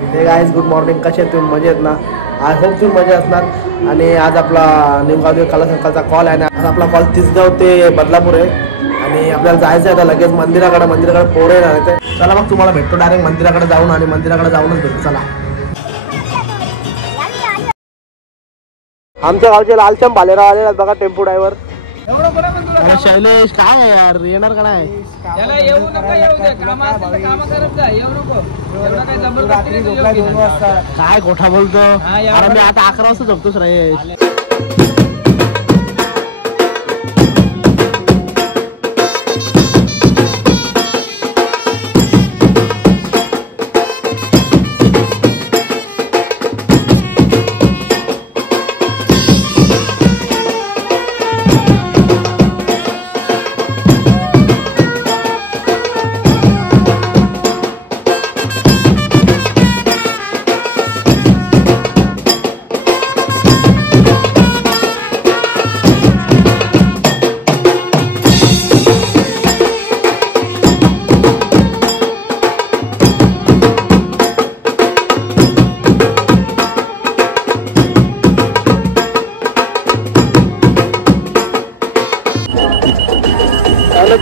हे guys good morning, कसे आहेत तुम्ही? मजेत ना? आय होप तुम्ही मजे असणार. आणि आज आपला निमगाव कला संकाचा कॉल आहे ना. आज आपला कॉल तिसगाव ते बदलापूर आहे आणि आपल्याला जायचं आहे आता लगेच मंदिराकडे पोरं येणार आहे. चला मग तुम्हाला भेटतो डायरेक्ट मंदिराकडे जाऊन, आणि मंदिराकडे जाऊनच भेटतो. चला. आमच्या गावचे लालचंद भालेराव आलेला बघा, टेम्पो ड्रायव्हर. शैलेश काय आहे यार, येणार का नाही? काय गोठा बोलतो? अरे मी आता 11 वाजता झोपतोच रे.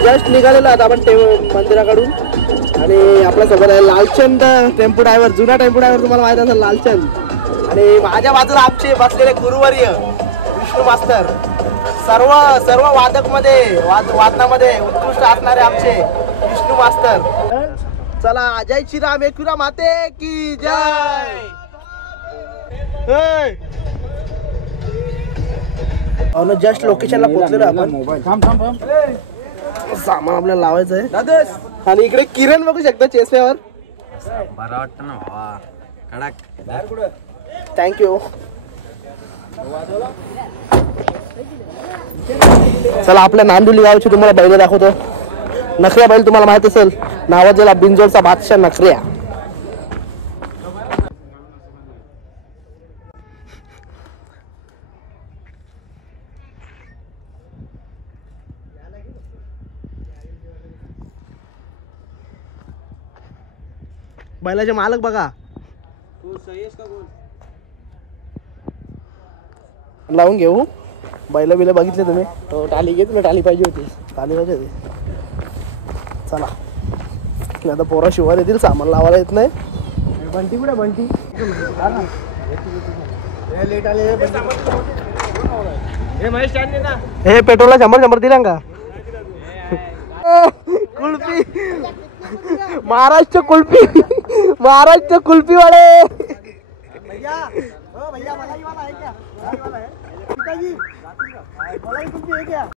जस्ट निघालेलो आता आपण मंदिराकडून, आणि आपल्या सोबत आहे लालचंद टेम्पो ड्रायव्हर, जुना टेम्पो ड्रायव्हर. तुम्हाला माहित असेल लालचंद. आणि माझ्या बाजूला आमचे बसलेले गुरुवर्य विष्णू मास्तर. सर्व वादनामध्ये उत्कृष्ट असणारे आमचे विष्णू मास्तर. चला, जय श्रीराम, एकविरा माते की जय. जस्ट लोकेशनला पोहोचलेलो आपण. सामान आपल्याला लावायचं आहे. आणि इकडे किरण बघू शकता चेसवर. बरं वाटतं ना भावा, कडक. थँक्यू. चला, आपल्या नांदुली गावची तुम्हाला बैल दाखवतो. नखऱ्या बैल तुम्हाला माहित असेल, नावाजलेला बिंजोरचा बादशाह नखऱ्या. बैलाचे मालक बघा. लावून घेऊ. बैल बिल बघितले तुम्ही? टाली घे, तुला टाली पाहिजे होती. चला, आता पोरा शिवाय येतील, सामान लावायला येत नाही. बंटी कुठे? बंटी लेट आले. हे पेट्रोलला 100 दिला का? कुल्फी, महाराष्ट्र कुल्फी, महाराष्ट्र कुल्फी वाले. भैया, ओ भैया, मलाई वाला है क्या? मलाई वाला है पिताजी, मलाई कुल्फी है क्या?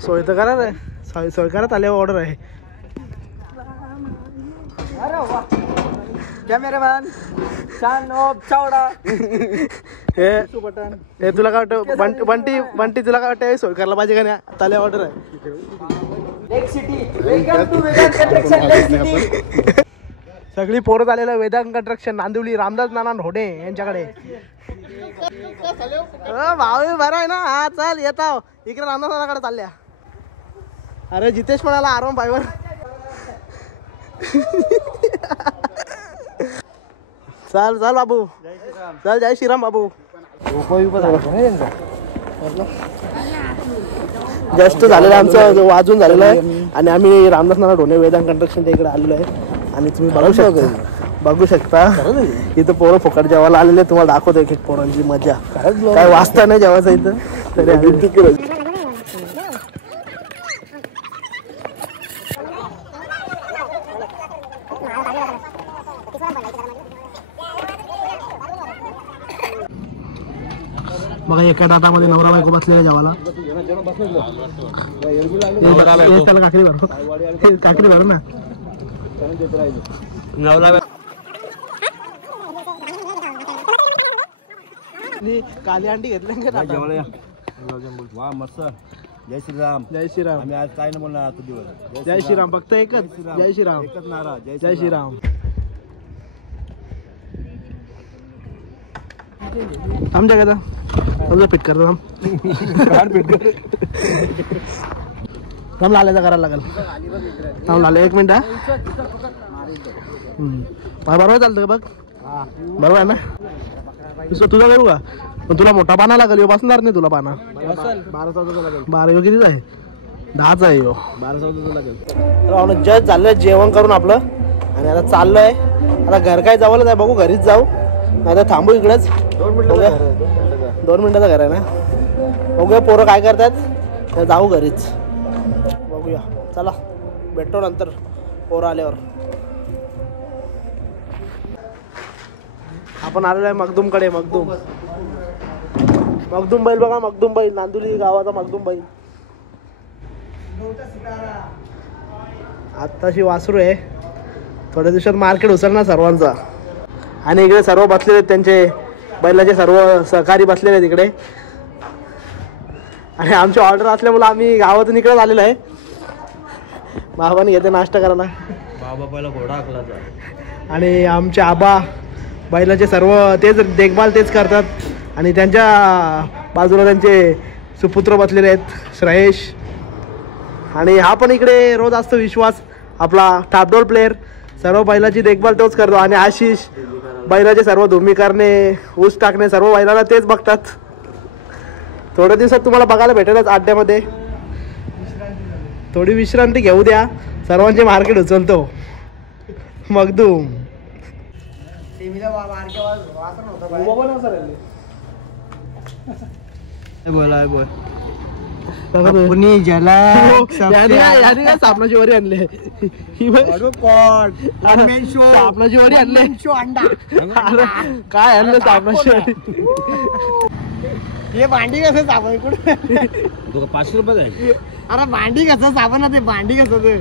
सोय तर करा रे, सोय करत आले. ऑर्डर आहे. कॅमेरामॅन हे तुला काय वाटतं? बंटी तुला काय वाटतं? सोय करायला पाहिजे का नाही? ताले ऑर्डर आहे. सगळी पोरं झालेलं वेदांत कंस्ट्रक्शन, नांदिवली, रामदास नाना ढोडे यांच्याकडे. भाऊ बरं आहे ना? हा चल, येतो इकडे रामदास नानाकडे चालल्या. अरे जितेश म्हणाला आराम पायवर. चल चल बाबू, चल. जय श्रीराम बाबू. जस्ट झालेलं आमचं वाजून झालेलं आहे, आणि आम्ही रामदास नाना ढोणे वेदांत कंस्ट्रक्शनच्या इकडे आलेलो आहे. आणि तुम्ही बघू शकता बघू शकता इथं पोरं फुकट जेवायला आलेले, तुम्हाला दाखवतो एक एक पोरांची मजा. काय वाचता नाही जेवायचं इथं तरी तिकडे. बघा एका ताटामध्ये नवरा बायको बसलेला जेवायला. त्याला काकडी भर, काकडी भर ना. काली अंडी घेतले मस्त. जय श्रीराम. जय श्रीराम. आम्ही आज काय नाही बोलणार तू दिवस. जय श्रीराम. फक्त एकच जय श्रीराम. एकच नारा जय श्रीराम. आमच्या का तुझं फिट कर राम. राम लाल्याचा करायला लागेल. राम लाल्या एक मिनिट. बरोबर चालतं का बघ. बरोबर आहे ना. तुझा करू का पण तुला मोठा पाना लागेल. बसणार नाही तुला पाना. 12,000 लागेल. 12 कितीच आहे. 10च आहे. 12,000 लागेल. जस्ट झालं जेवण करून आपलं आणि आता चाललोय. आता घर काय जावंच आहे. बघू घरीच जाऊ आता थांबू इकडेच. 2 मिनिटाचं घर आहे ना. बघूया पोरं काय करतात. जाऊ घरीच बघूया. चला भेटतो नंतर पोरं आल्यावर. आपण आलेलो आहे मखदूमकडे. मखदूम बैल बघा. मखदूम बैल नांदुली गावाचा मखदूम बैल. आत्ताशी वासरू आहे. थोड्या दिवसात मार्केट उसळणार सर्वांचा. आणि इकडे सर्व बसलेले आहेत त्यांचे बैलाचे सर्व सहकारी बसलेले आहेत इकडे. आणि आमची ऑर्डर असल्यामुळे आम्ही गावातून इकडेच आलेलो आहे. बाबाने घेते नाश्ता करायला. बाबा पहिला घोडा आखला. आणि आमचे आबा बैलाचे सर्व तेच देखभाल तेच करतात. आणि त्यांच्या बाजूला त्यांचे सुपुत्र बसलेले आहेत श्रेयश. आणि हा पण इकडे रोज असतो विश्वास आपला टापडोल प्लेयर. सर्व बैलाची देखभाल तोच करतो. आणि आशिष बैलाचे सर्व धुमी करणे ऊस टाकणे सर्व बैलाला तेच बघतात. थोड्या दिवसात तुम्हाला बघायला भेटेलच अड्ड्यामध्ये. थोडी विश्रांती घेऊ द्या. सर्वांचे मार्केट उचलतो मखदूम. कुणी ज्याला सापणाची वरी आणले. सापणाची वरी आणले. काय आणलं सापणाची वरी. हे भांडी कसं साबण कुठे. 500 रुपये जाईल. अरे भांडी कसं साबण ते भांडी कसं ते.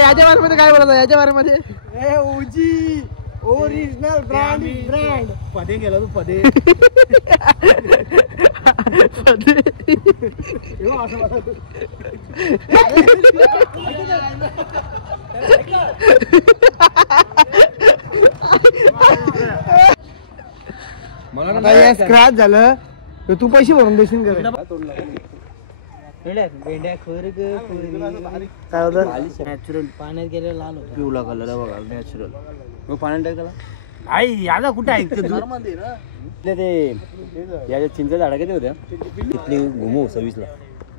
याच्या बारेमध्ये काय बोलत. याच्या बारेमध्ये ओजी ओरिजिनल ब्रँड पदे गेला तू पदे. मला स्क्रॅच झालं तर तू पैसे भरून देशील का. काय होतं. नॅचरल पाण्यात गेले लाल होतं. पिवळा कलर बघा नॅचरल. मग पाण्यात टाकला. आई याला कुठे आहे ते याच्या चिंच झाडा किती होत्या तिथली घुमू 26 ला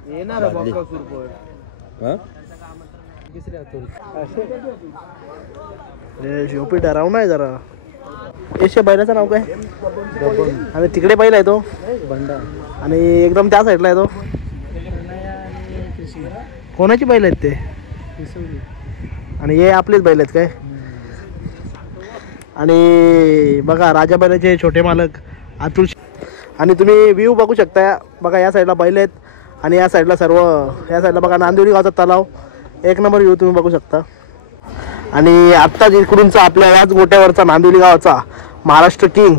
येणार. शोपी डराव नाही जरा. एशिया बैलाचं नाव काय. आणि तिकडे बैल आहे तो बंडा. आणि एकदम त्या साईडला आहे तो. कोणाची बैल आहेत ते. आणि हे आपलेच बैल आहेत काय. आणि बघा राजा बैलाचे छोटे मालक अतुल. आणि तुम्ही व्ह्यू बघू शकता. बघा या साईडला बैल आहेत आणि या साईडला सर्व. या साईडला बघा नांदिवली गावचा तलाव. एक नंबर व्ह्यू तुम्ही बघू शकता. आणि आत्ता इकडूनचा आपल्या याच गोट्यावरचा नांदिवली गावाचा महाराष्ट्र किंग,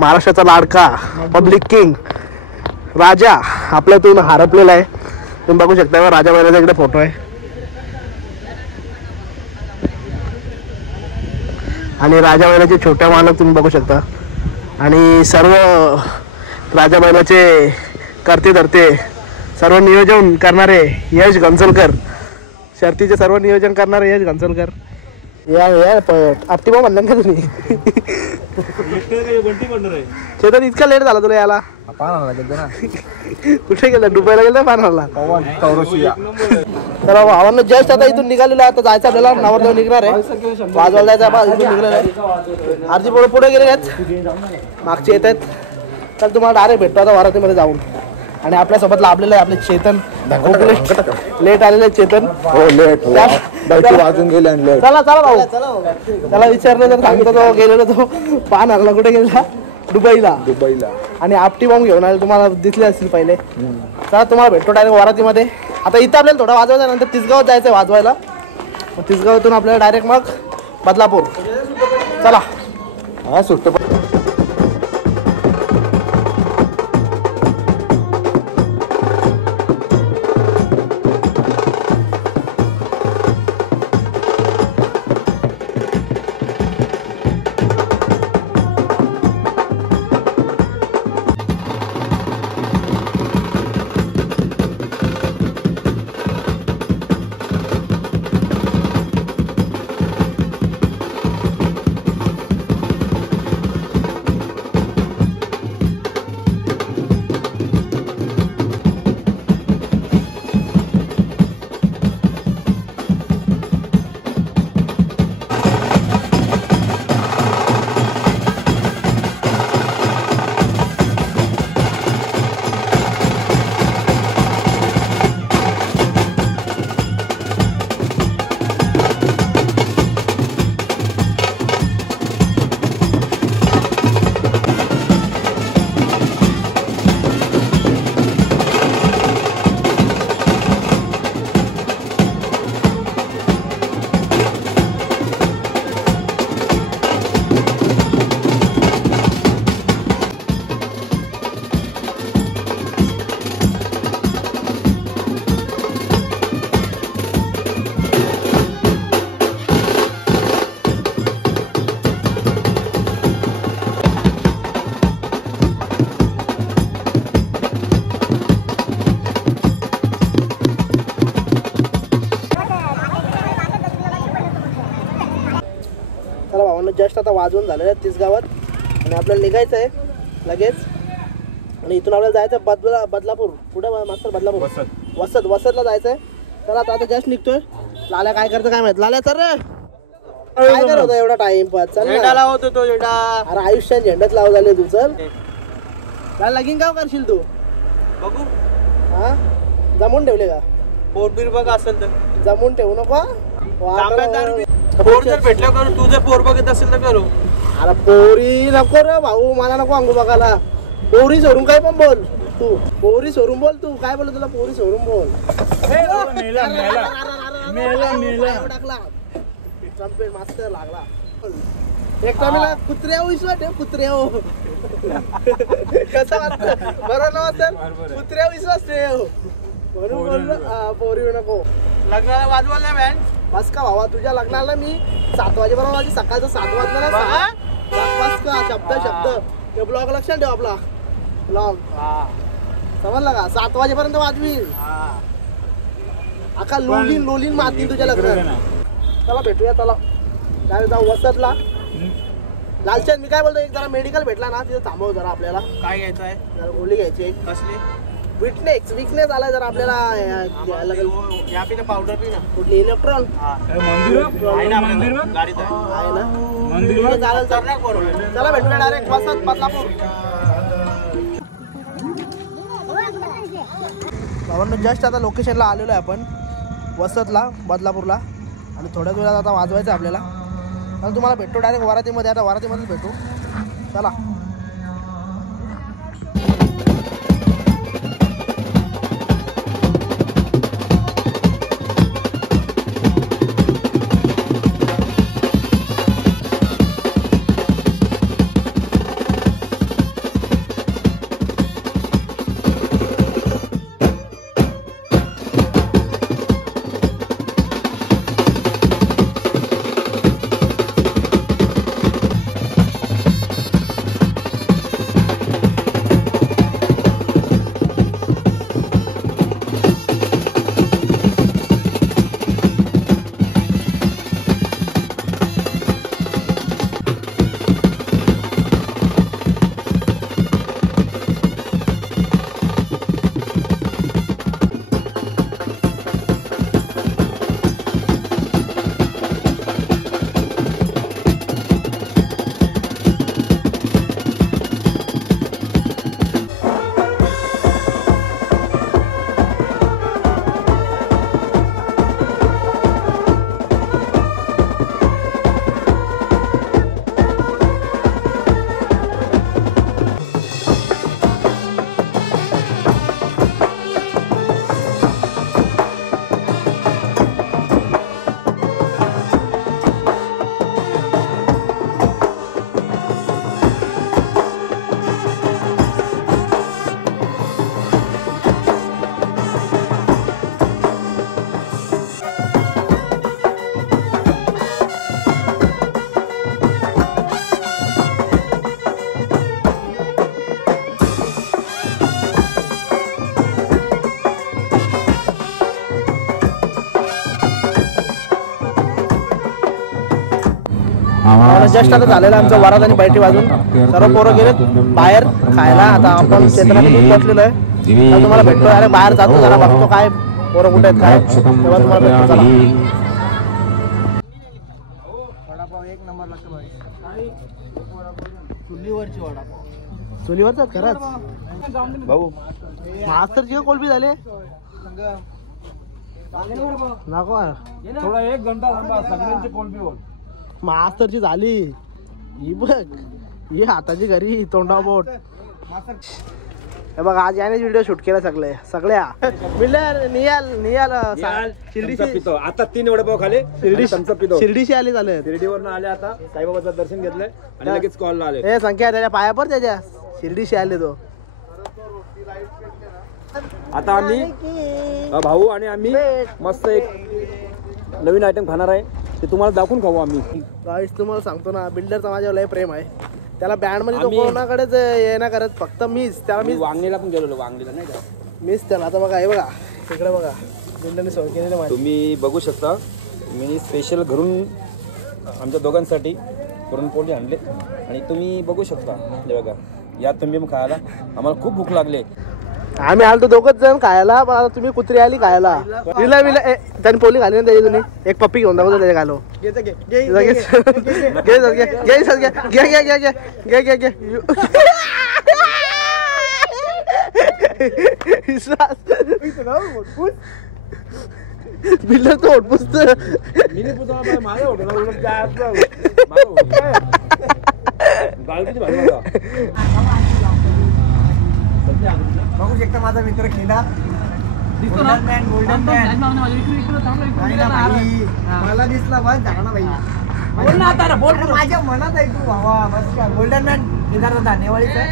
महाराष्ट्राचा लाडका पब्लिक किंग राजा आपल्यातून हरपलेला आहे. तुम्ही बघू शकता राजा बैलाचा इकडे फोटो आहे. आणि राजा बैलाचे छोट्या मालक तुम्ही बघू शकता. आणि सर्व राजा बैलाचे करते धरते सर्व नियोजन करणारे यश घनसोलकर. शर्तीचे सर्व नियोजन करणारे यश घनसोलकर. या आप्टिबा म्हणलं का तुम्ही. चेतन इतका लेट झाला तुला याला. पानाला गेलं ना. कुठे गेला. दुबईला गेला पानाला. तर भावांना जस्ट आता इथून निघालेलो आहे. आता जायचं आपल्याला नवरदेव निघणार आहे, वाजवायला जायचं आहे. इथून निघलेलं आहे. आरजी पुढे पुढे गेले आहेत, मागचे येत आहेत. तर तुम्हाला डायरेक्ट भेटतो आता वरातीमध्ये जाऊन. आणि आपल्यासोबत लाभलेलं आहे आपले चेतन, लेट आलेले चेतन. हो लेट वाजून गेले आणि लेट. चला चला भाऊ, त्याला विचारलं तर सांगतो तो गेलेलो, तो पान हरला कुठे गेला, दुबईला. आणि आपटी बॉम्ब घेऊन आले, तुम्हाला दिसले असतील पहिले. चला तुम्हाला भेटतो डायरेक्ट वरातीमध्ये. आता इथं आपल्याला थोडा वाजवायचा, नंतर तिसगावात जायचं आहे वाजवायला. मग तिसगावातून आपल्याला डायरेक्ट मग बदलापूर. चला. हा सुट्ट जस्ट आता वाजवून झालेलं आहे तिसगावात. आणि आपल्याला निघायचं आहे लगेच. आणि इथून आपल्याला जायचं आहे बदलापूर. कुठे मास्तर? बदलापूर, वसतला जायचं आहे. तर आता जस्ट निघतोय. लाल्या काय करतं काय माहित. लाल्या सर काय करत होता एवढा टाइमपास? चल ना. होतो तो झेंडा. अरे आयुष्यात झेंडाच लाव झाले तू. चल लगीन का करशील तू? बघू हा जमून ठेवले का? पोरबीर बघ असेल तर जमून ठेवू नको. पोर जर भेटलं करू, तू जर पोर बघत असेल तर करू. अरे पोरी नको रे भाऊ, मला नको अंगू बघायला. पोरी सोडून काय पण बोल तू. पोरी सोडून बोल तू. काय बोल तुला? पोरी सोडून बोल. टाकला ट्रम्पेट मास्तर लागला. एक टाइमला कुत्र्या विश्वास ठेव. कुत्र्या कसं वाटतं? बरोबर ना मास्तर? कुत्र्या विश्वास ठेव म्हणून बोललो. पोरी नको. लग्नाला वाजवायला बँड बस का भावा, तुझ्या लग्नाला मी 7 वाजेपर्यंत माझी सकाळचं 7 वाजता. बस का शब्द ते ब्लॉग लक्षात ठेव. आपला ब्लॉग समजला का? 7 वाजेपर्यंत वाजवील. अका लोलीन मारतील तुझ्या लग्नात. चला भेटूया. चला काय जाऊ वसतला. लालचंद मी काय बोलतो, एक जरा मेडिकल भेटला ना तिथे थांबव जरा. आपल्याला काय घ्यायचं आहे? जरा गोळी घ्यायची आहे. कसली? विकनेस आलाय जरा आपल्याला. घ्यायला लागेल. या पिता पावडर पी ना. कुठली? इलेक्ट्रॉन आहे ना? चालेल चला भेटूया डायरेक्ट वसत बदलापूर. भावांनो जस्ट आता लोकेशनला आलेलो आहे आपण, वसतला बदलापूरला. आणि थोड्याच वेळात आता वाजवायचं आहे आपल्याला. तर तुम्हाला भेटतो डायरेक्ट वरातीमध्ये. आता वरातीमध्येच भेटू. चला. जस्ट आता झालेलं आमचं वरात आणि बैठी वाजून सर्व पोरं गेलेत बाहेर खायला. आता आपण क्षेत्रामध्ये बसलेलो आहे. तर तुम्हाला भेटतो. अरे बाहेर जातो जरा बघतो काय पोरं कुठे आहेत काय तेव्हा तुम्हाला भेटतो. चला वडापाव एक नंबर लागतो भाई. चुलीवरची वडापाव चुलीवरचा खरंच भाऊ मास्तरची का कोलबी झाले नको थोडा 1 घंटा थांबा सगळ्यांची कोलबी होईल. मास्तरची झाली ही बघ ही हाताची घरी तोंडा बोट. हे बघ आज याने व्हिडिओ शूट केला सगळ्या बिल्डर नियाल पितो आता 3 वडापाव खाले शिर्डीशी आले झाले. शिर्डीवरून आले आता साईबाबाचं दर्शन घेतलंय आणि लगेच कॉल आले. हे संख्या त्याच्या पाया पर त्याच्या शिर्डीशी आले तो. आता आम्ही भाऊ आणि आम्ही मस्त एक नवीन आयटम खाणार आहे ते तुम्हाला दाखवून खाऊ आम्ही. गाईस तुम्हाला सांगतो ना बिल्डरचा माझ्यावर लय प्रेम आहे. त्याला बँड मध्ये तो कोणाकडेच ये ना करत फक्त मीच त्याला मी वांगणीला पण गेलेलो वांगणीला नाही का मीच त्याला. आता बघा हे बघा इकडे बघा बिल्डरने सोय केलेली माझी. तुम्ही बघू शकता मी स्पेशल घरून आमच्या दोघांसाठी पुरणपोळी आणले आणि तुम्ही बघू शकता हे बघा या तुम्ही खायला आम्हाला खूप भूक लागले. आम्ही आलो दोघच जण खायला पण आता तुम्ही कुत्री आली खायला. विला त्याने पोली खाली ना त्याची तुम्ही एक पप्पी घेऊन दाखवतो त्याच्या खालो बिल्डर तो होट पुसत बघू शकता माझा मित्र खेळा मला दिसला बस झाला भाई. माझ्या मनात आहे तू भावा बस का गोल्डन मॅन केदार धानेवाडीचा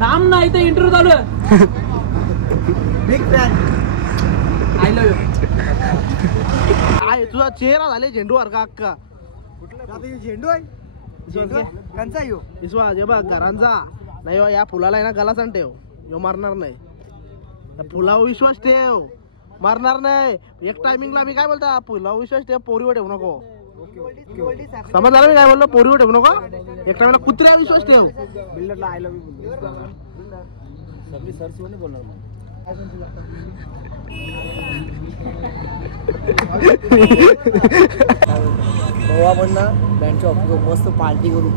थांब ना इथे इंटरव्ह्यू चालू आहे. बिग फॅन आय लव्ह आहे तुझा चेहरा झाले झेंडू का अक्का कुठला झेंडू आहे कंचा येऊ विश्वास हे बघ घरांचा नाही हो, या फुलाला आहे ना गलासन ठेव यो मारणार नाही. त्या फुलावर विश्वास ठेव मारणार नाही. एक टायमिंगला मी काय बोलता फुलावर विश्वास ठेव पोरीवर ठेवू नको. समजला मी काय बोललो पोरीवर ठेवू नको. एक टायमिंगला कुत्र्यावर विश्वास ठेव. बिल्डरला आय लव्ह यू सगळी सरसी बोलणार मग आपण ना बँडच्या ऑफिस मस्त पार्टी करू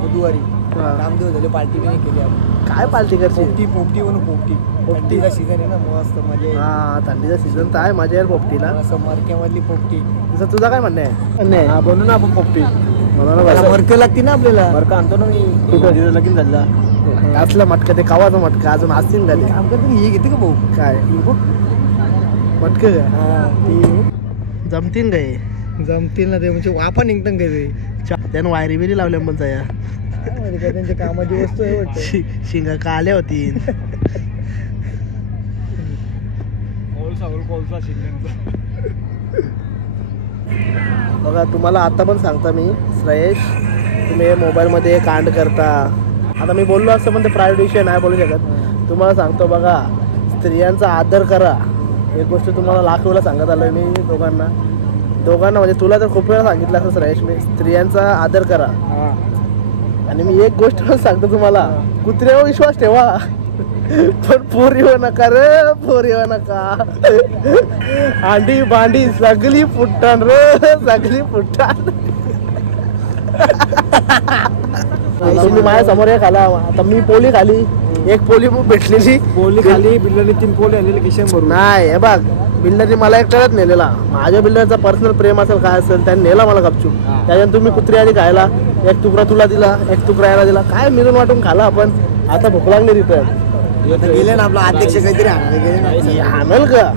बुधवारी. रामदेव झाले पार्टी बी नाही केली आपण. काय पार्टी करते पोपटी म्हणून पोपटी थंडीचा सीझन आहे ना मस्त मजा. हा थंडीचा सीझन तर आहे मजा येईल पोपटीला. असं मरक्यामधली पोपटी तसं तुझा काय म्हणणं आहे. हा बनवू ना आपण पोपटी. मला मरकं लागते ना आपल्याला. बरं का आणतो ना मी तुझं लगीन झाला असलं मटका ते कावाचा मटका अजून असतील झाले हे घेते का भाऊ काय मटक जमतील काय जमतील ना ते म्हणजे आपण निघतं काय त्यानं वायरी बिरी लावल्या पण या त्यांच्या कामाची वस्तू आहे वाटतं. शिंगा काल्या होती. बघा तुम्हाला आता पण सांगता मी श्रेयश तुम्ही मोबाईलमध्ये कांड करता. आता मी बोललो असं पण ते प्रायव्हेट विषय नाही बोलू शकत. तुम्हाला सांगतो बघा स्त्रियांचा आदर करा. एक गोष्ट तुम्हाला लाख वेळा सांगत आलोय मी दोघांना म्हणजे तुला तर खूप वेळा सांगितलं असं श्रेयश मी स्त्रियांचा आदर करा. आणि मी एक गोष्ट पण सांगतो तुम्हाला कुत्र्यावर विश्वास ठेवा पण पोरीवर नका रे पोरीवर नका. अंडी भांडी सगळी फुटतान रे सगळी फुटतान. तुम्ही माझ्या समोर हे खाला. आता मी पोली खाली एक पोली भेटलेली पोली खाली बिल्डरने 3 पोली आणलेले किशन भरून. नाही हे बघ बिल्डरने मला एकट्यालाच नेलेला. माझ्या बिल्डरचा पर्सनल प्रेम असेल काय असेल त्याने नेला मला गपचूप. त्याच्यानंतर तुम्ही कुत्री आली खायला एक तुकडा तुला दिला एक तुकडा यायला दिला काय मिळून वाटून खाला आपण. आता भूक लागली रिटर्न गेले ना आपला अध्यक्ष काहीतरी आणल का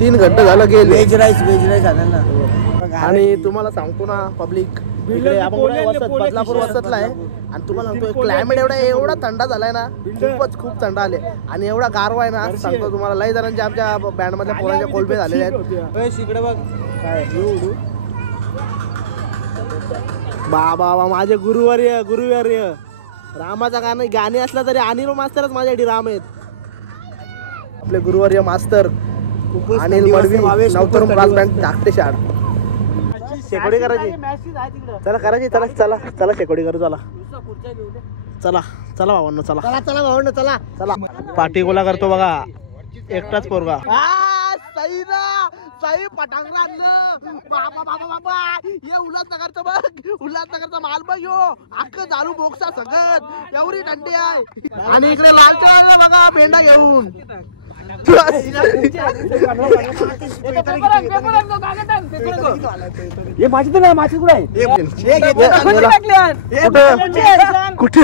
3 घंटे झालं गेले. व्हेज राईस आणल ना. आणि तुम्हाला सांगतो ना पब्लिक इकडे आपण बदलापूर वसतला आहे आणि तुम्हाला सांगतो क्लायमेट एवढा थंड झालाय ना खूप थंड आले आणि एवढा गारवा आहे ना सांगतो तुम्हाला लय जणांच्या आमच्या बँड मधल्या पोरांच्या कोलबे झालेले आहेत. इकडे बघ काय बाबा माझे गुरुवर्य रामाचा गाणे असला तरी अनिल मास्तरच माझ्यासाठी राम आहेत. आपले गुरुवर्य मास्तर अनिल मडवी नवतरुण ब्रास बँड धाकटे शाळ. शेकोडी करायची चला करायची चला चला चला शेकोडी करू चला चला चला भावांनो चला चला चला भावंड चला चला पाठी गोला करतो बघा एकटाच पोरगा सई पटांगला आणलं बाबा बाबा बाबा हे उल्हासनगरचं बघ उल्हासनगरचा माल बघ यो अख्खं चालू बोक्सा सगळं एवढी थंडी आहे आणि इकडे लालच्या बघा भेंडा घेऊन हे माझी तर माझी कुठे आहे कुठे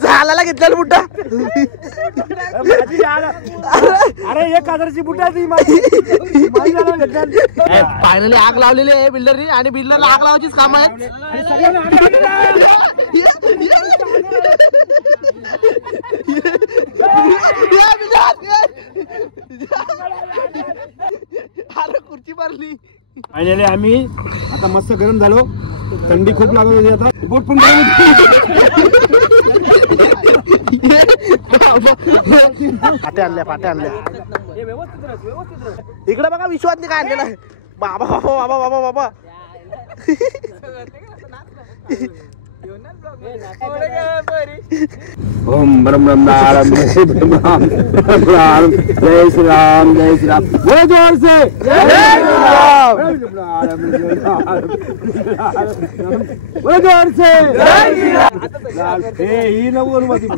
झाला घेतलेला बुड्डा अरे 1000ची बुटा ती फायनली आग लावलेली आहे बिल्डरनी आणि बिल्डरला आग लावायचीच काम आहेत अरे खुर्ची मारली फायनली आम्ही आता मस्त गरम झालो थंडी खूप लागत होती आता बोट पण फाटे आणल्या इकडे बघा विश्वासने काय आणलेलं आहे बाबा बाबा बाबा बाबा बाबा ओम ब्रह्म ब्रह्म जय श्री राम जय श्री राम बोलो जोर से जय श्री राम बोलो जोर से जय श्री राम ए ही नको अनुमती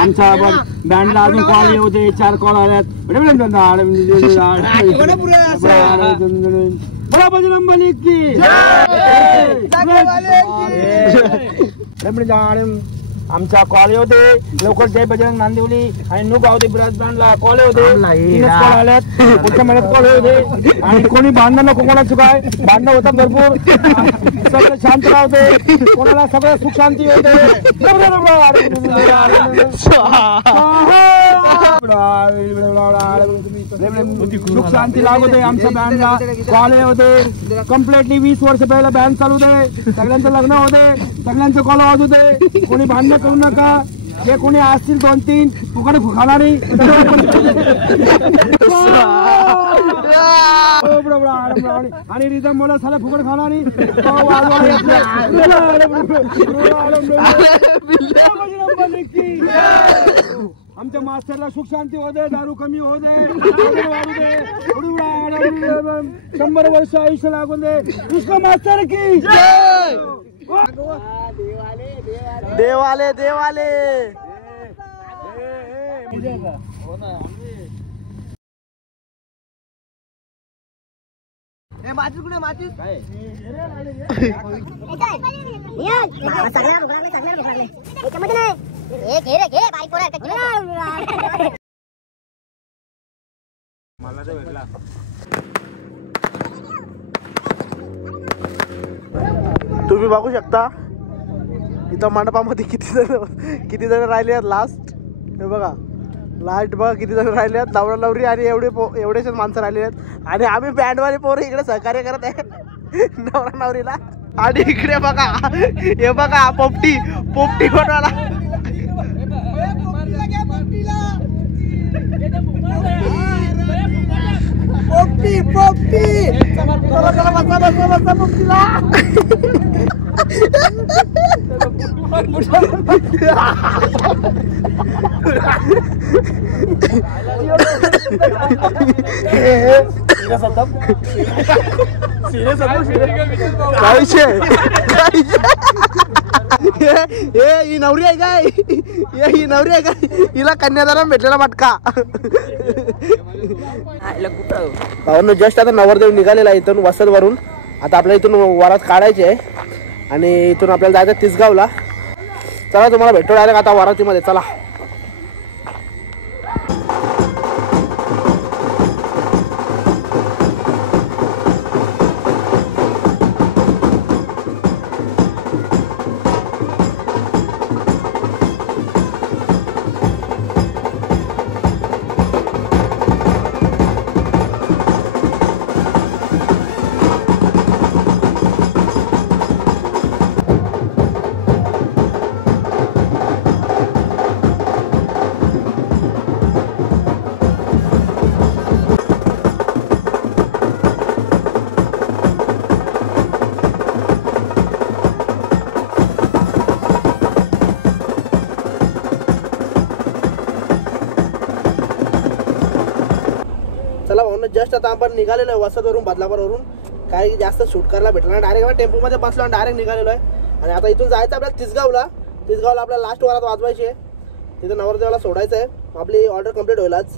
आमच्या बँडला अजून कॉल होते 4 कॉल आल्यात बड़ा बजरंग बली की आमच्या कॉल होते लवकर जय बजरंग नांदिवली आणि नु गावदे ब्रँडला कॉल होते 3 कॉल आल्यात पुढच्या महिन्यात कॉल होते आणि कोणी भांडण नको कोणाचं काय भांडणं होतात भरपूर सगळं शांत राहते कोणाला सगळं सुख शांती होते सुख शांती लागते आमच्या बँडला कॉल होते कम्प्लिटली 20 वर्ष पहिला बँड चालू दे सगळ्यांचं लग्न होते सगळ्यांचं कॉल आवाज होते कोणी भांडणं करू नका जे कोणी असतील 2-3 फुकट खाणारी आणि रिदम बोला साला फुकट खाणारी आमच्या मास्टरला सुख शांती होते दारू कमी होते 100 वर्ष आयुष्य लागून दे विश्व मास्टर की देवाले देवाले माझी कुठे माझी मला तर भेटला तुम्ही बघू शकता इथं मंडपामध्ये किती जण राहिले आहेत लास्ट हे बघा लास्ट बघा किती जण राहिले आहेत नवरा नवरी आणि एवढेच माणसं राहिले आहेत आणि आम्ही बँडवाले पोरं इकडे सहकार्य करत आहे नवरा नवरीला आणि इकडे बघा हे बघा पोपटी कोणाला पोपटी चला बसा पोपटीला ही नवरी आहे काय ही नवरी आहे काय हिला कन्यादान भेटलेला मटका भावांनो जस्ट आता नवरदेव निघालेला इथून वसईवरून आता आपल्या इथून वरात काढायची आहे आणि इथून आपल्याला जायचं तिसगावला चला तुम्हाला भेटू डायरेक्ट आता वरातीमध्ये चला चला म्हणून जस्ट आता आपण निघालेलो आहे वसतवरून बदलापूरवरून. काही जास्त शूट करायला भेटलं नाही. डायरेक्ट टेम्पोमध्ये बसलो आणि डायरेक्ट निघालेलो आहे. आणि आता इथून जायचं आपल्याला तिसगावला. तिसगावला आपल्याला लास्ट वरात वाजवायची आहे. तिथं नवरदेवाला सोडायचं आहे. आपली ऑर्डर कंप्लीट होईल आज.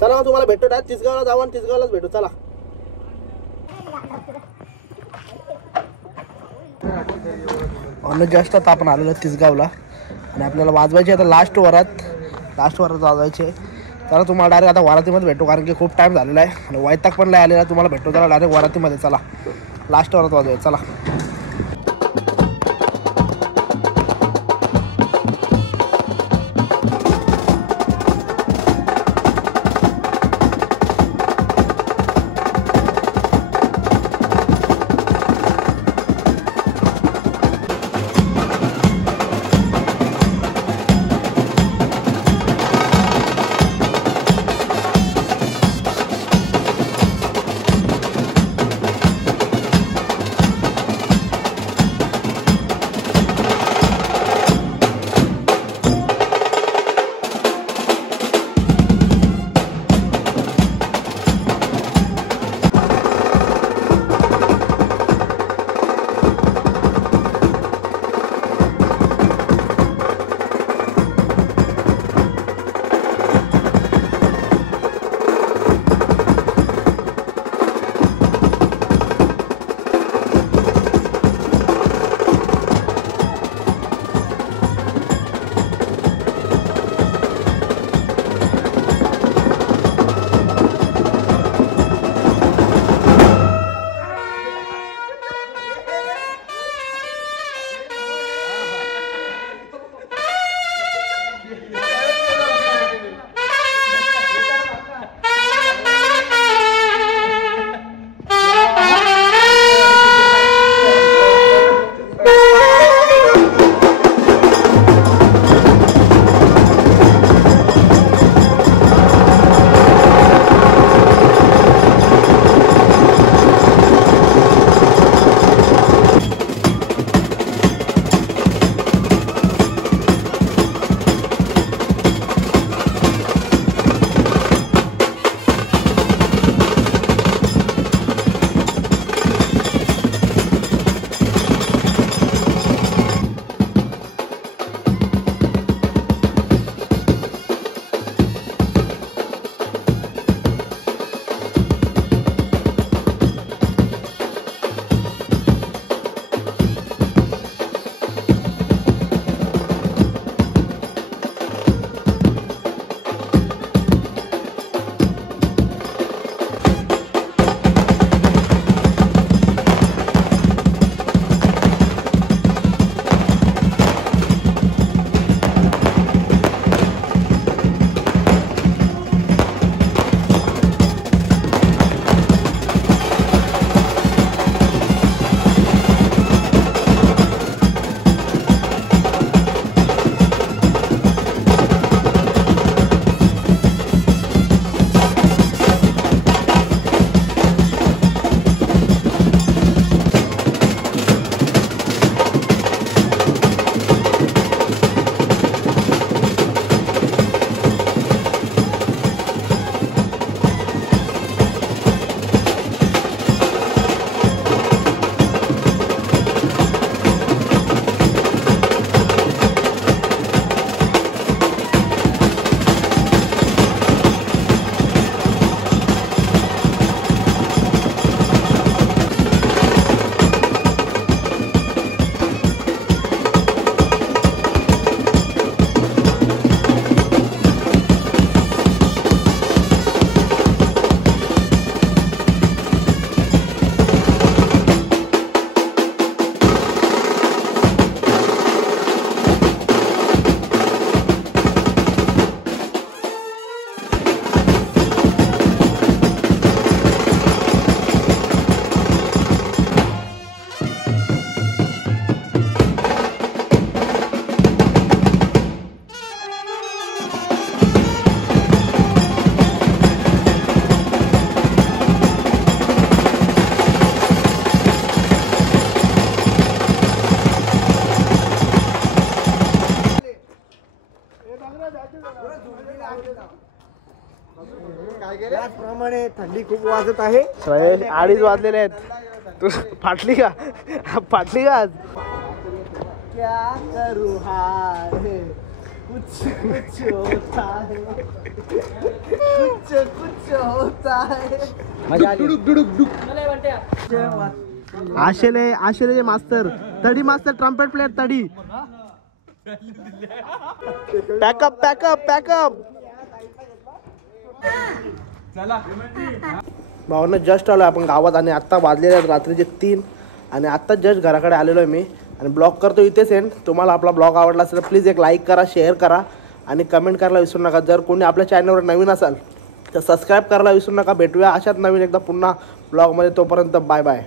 चला मग तुम्हाला भेटतो डायरेक्ट तिसगावला जाऊ आणि तिसगावलाच भेटू. चला जस्ट आता आपण आलेलो तिसगावला आणि आपल्याला वाजवायची आता लास्ट वरात वाजवायची आहे. चला तुम्हाला डायरेक्ट आता वरातीमध्ये भेटू कारण की खूप टाईम झालेला आहे आणि वैताग पण लय आलेला. तुम्हाला भेटतो त्याला डायरेक्ट वरातीमध्ये. चला लास्ट वरात वाजवायचं. चला त्याचप्रमाणे थंडी खूप वाजत आहे. 2:30 वाजलेले आहेत. तू फाटली का आज? क्या करू हाय कुछ कुछ होता है कुछ होता है. आशेले मास्तर तडी मास्तर ट्रम्पेट प्लेयर तडी. पॅकअप भावना जस्ट आलो आपण गावात आणि आत्ता वाजलेले आहेत रात्रीचे 3 आणि आत्ता जस्ट घराकडे आलेलो आहे मी आणि ब्लॉग करतो इथेच एंड. तुम्हाला आपला ब्लॉग आवडला असेल तर प्लीज एक लाईक करा, शेअर करा आणि कमेंट करायला विसरू नका. जर कोणी आपल्या चॅनलवर नवीन असाल तर सबस्क्राईब करायला विसरू नका. भेटूया अशाच नवीन एकदा पुन्हा ब्लॉगमध्ये. तोपर्यंत बाय बाय.